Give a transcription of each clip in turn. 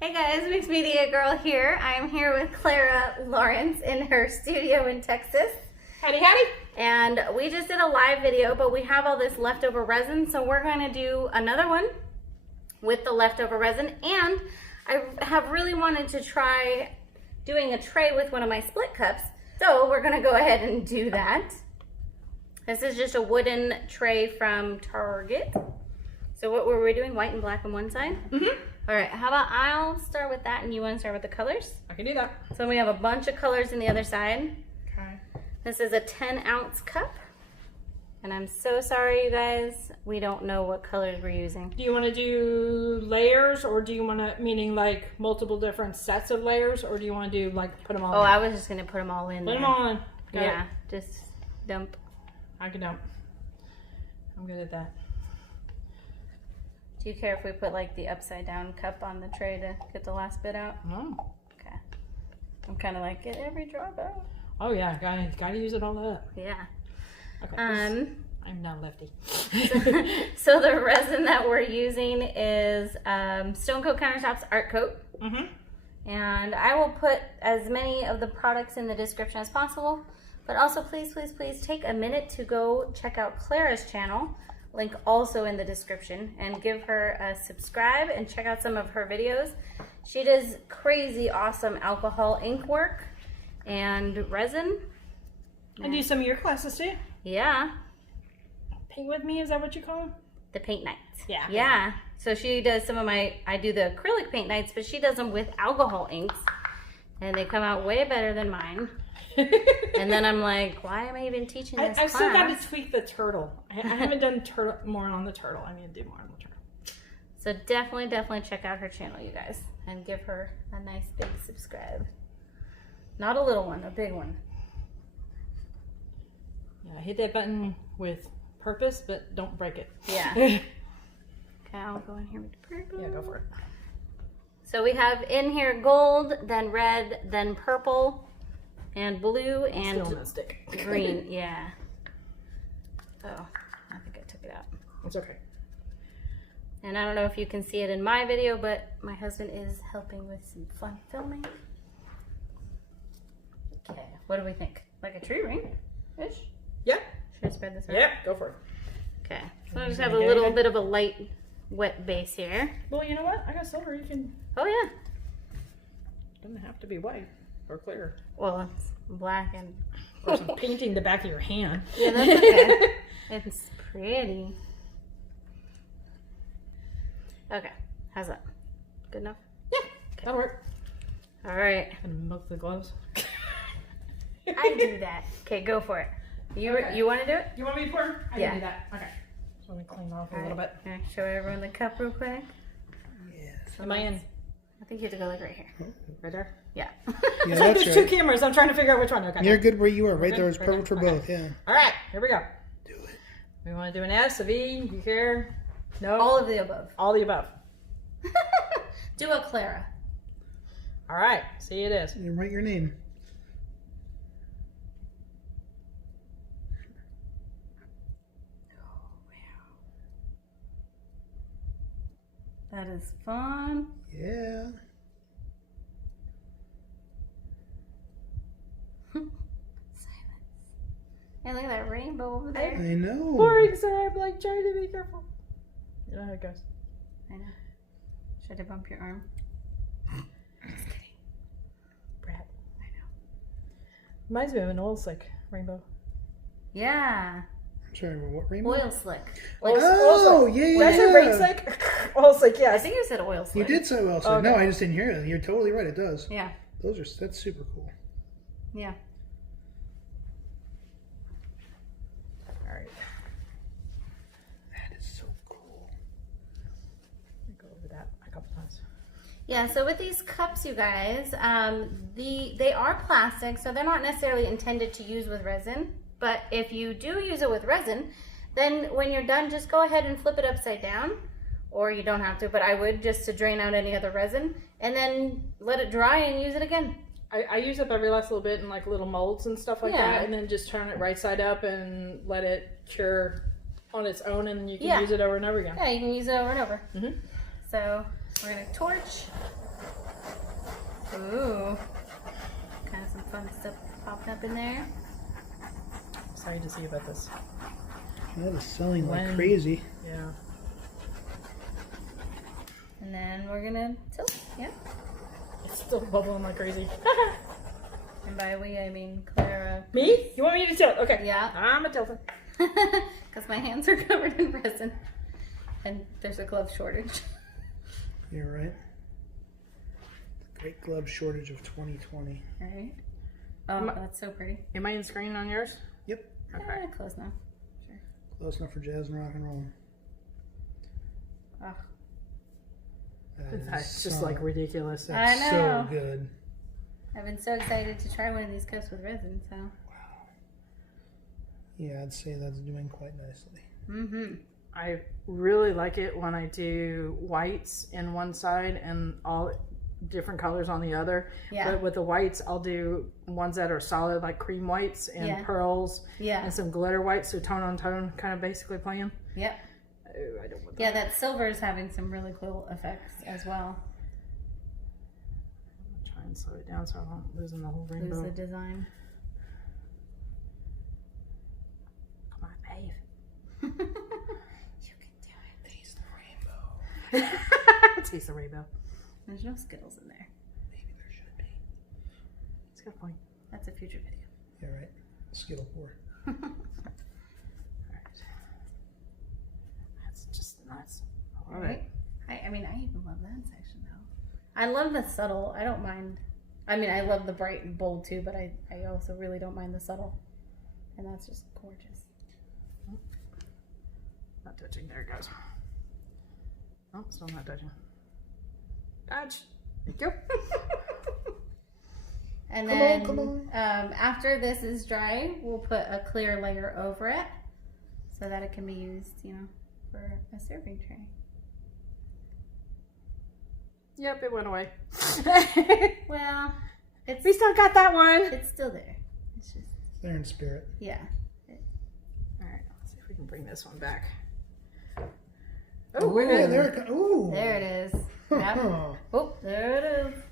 Hey guys, Mixed Media Girl here. I'm here with Clara Lawrence in her studio in Texas. Howdy, howdy. And we just did a live video, but we have all this leftover resin, so we're going to do another one with the leftover resin. And I have really wanted to try doing a tray with one of my split cups, so we're going to go ahead and do that. This is just a wooden tray from Target. So what were we doing? White and black on one side? Mm-hmm. All right, how about I'll start with that and you want to start with the colors? I can do that. So we have a bunch of colors in the other side. Okay. This is a 10-ounce cup. And I'm so sorry, you guys. We don't know what colors we're using. Do you want to do layers, or do you want to, meaning like multiple different sets of layers, or do you want to do like put them all in? I was just going to put them all in Put there. them all in. Got Yeah, it. just dump. I can dump. I'm good at that. Do you care if we put like the upside down cup on the tray to get the last bit out? No. Okay. I'm kind of like, get every drop out. Oh yeah, gotta use it all up. Yeah. Okay. I'm not lefty. So the resin that we're using is Coat Countertops Art Coat. Mm-hmm. And I will put as many of the products in the description as possible. But also please, please, please take a minute to go check out Clara's channel. Link also in the description, and give her a subscribe and check out some of her videos. She does crazy awesome alcohol ink work and resin. I do some of your classes too. Yeah. Paint with me, is that what you call them? The paint nights. Yeah. Yeah. So she does some of I do the acrylic paint nights, but she does them with alcohol inks. And they come out way better than mine. And then I'm like, why am I even teaching this I've class? still got to tweak the turtle. I haven't done more on the turtle. I need to do more on the turtle. So definitely check out her channel, you guys. And give her a nice big subscribe. Not a little one, a big one. Yeah, hit that button with purpose, but don't break it. Yeah. Okay, I'll go in here with the purple. Yeah, go for it. So we have in here gold, then red, then purple, and blue, and Still no stick. green. Yeah. Oh, I think I took it out. It's okay. And I don't know if you can see it in my video, but my husband is helping with some fun filming. Okay, what do we think? Like a tree ring-ish? Yeah. Should I spread this out? Yeah, go for it. Okay, so I just have a little bit of a light, wet base here. Well, you know what? I got silver. You can. Oh yeah. Doesn't have to be white or clear. Well, it's black and... Or some painting the back of your hand. Yeah, that's okay. It's pretty. Okay, how's that? Good enough? Yeah, that'll work. All right. And milk the gloves. I do that. Okay, go for it. You want to do it? You want me to pour? I Yeah. can do that. Okay. So let me clean off a little bit. All right, show everyone the cup real quick. Yes. Am I in? I think you have to go like right here. Right there? Yeah. Yeah, It's like that's there's right. 2 cameras. I'm trying to figure out which one. Okay. You're good where you are. Right Good? there is Right perfect for there? both. Yeah. All right. Here we go. Do it. We want to do an S, a V. You care? No? All of the above. All the above. Do a Clara. All right. See, it is. And write your name. That is fun. Yeah. Silence. Hey, look at that rainbow over there. I know. Boring, so I'm like trying to be careful. You know how it goes. I know. Should I bump your arm? Just kidding. Brat. I know. Reminds me of an oil slick rainbow. Yeah. I'm sorry, what rainbow? Oil slick. Oil Oh, slick. yeah, Did I say yeah. rain slick? Oil slick, I yes. think you said oil You slick. did say well. So Okay. no, I just didn't hear it. You're totally right. It does. Yeah. That's super cool. Yeah. All right. That is so cool. Go over that a couple times. Yeah, so with these cups, you guys, they are plastic, so they're not necessarily intended to use with resin. But if you do use it with resin, then when you're done, just go ahead and flip it upside down. Or you don't have to, but I would, just to drain out any other resin. And then let it dry and use it again. I use up every last little bit in like little molds and stuff like Yeah. that, and then just turn it right side up and let it cure on its own, and you can Yeah. use it over and over again. Yeah, you can use it over and over. Mm-hmm. So we're gonna torch. Ooh. Kind of some fun stuff popping up in there. Excited to see about this. That is selling like When- crazy. Yeah. And then we're gonna tilt. Yep. It's still bubbling like crazy. And by we, I mean Clara. Me? You want me to tilt? Okay. Yeah. I'm a tilter. Because my hands are covered in resin. And there's a glove shortage. You're right. Great glove shortage of 2020. Right? Oh, that's so pretty. Am I in screen on yours? Yep. Okay. Close now. Close enough for jazz and rock and roll. Oh, That's just like ridiculous. That's I know. so good. I've been so excited to try one of these cups with resin, so. Yeah, I'd say that's doing quite nicely. Mm-hmm. I really like it when I do whites in one side and all different colors on the other. Yeah. But with the whites, I'll do ones that are solid, like cream whites and Yeah. pearls Yeah. and some glitter whites, so tone on tone, kind of basically playing. Yep. Oh, I don't want that. Yeah, that silver is having some really cool effects as well. I'll try and slow it down so I don't lose the whole rainbow. Lose the design. Come on, babe. You can do it. Taste the rainbow. Taste the rainbow. There's no Skittles in there. Maybe there should be. It's a good point. That's a future video. Yeah, right. Skittle pour. Alright. That's just nuts. I love it. I mean, I even love that section though. I love the subtle. I don't mind. I mean, I love the bright and bold too, but I also really don't mind the subtle. And that's just gorgeous. Not touching. There it goes. Oh, still not touching. Dodge. Thank you. And Come then on, come on. After this is dry, we'll put a clear layer over it so that it can be used, you know, for a serving tray. Yep, it went away. Well, We still got that one. it's still there. It's just, There in spirit. yeah. Alright, let's see if we can bring this one back. Oh, we're yeah, good. there it comes. Ooh. There it is. Yep. Oh, Oh, there it is.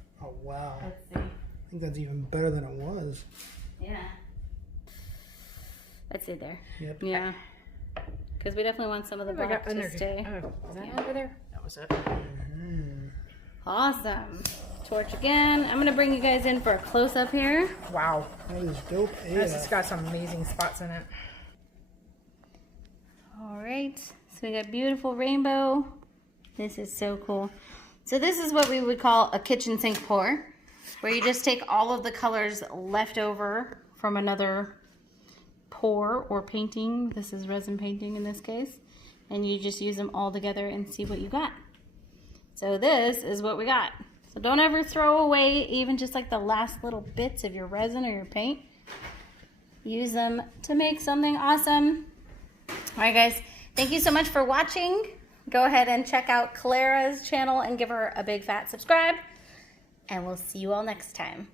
wow. Let's see. I think that's even better than it was. Yeah. Let's see there. Yep. Yeah. Because we definitely want some of the I black got under to stay. Oh, was that Yeah. over there? That was it. Mm. Awesome. Torch again. I'm going to bring you guys in for a close-up here. Wow. That is dope. This has got some amazing spots in it. All right. So we got beautiful rainbow. This is so cool. So this is what we would call a kitchen sink pour, where you just take all of the colors left over from another pour or painting. This is resin painting in this case. And you just use them all together and see what you got. So this is what we got. So don't ever throw away even just like the last little bits of your resin or your paint. Use them to make something awesome. All right, guys. Thank you so much for watching. Go ahead and check out Clara's channel and give her a big fat subscribe. And we'll see you all next time.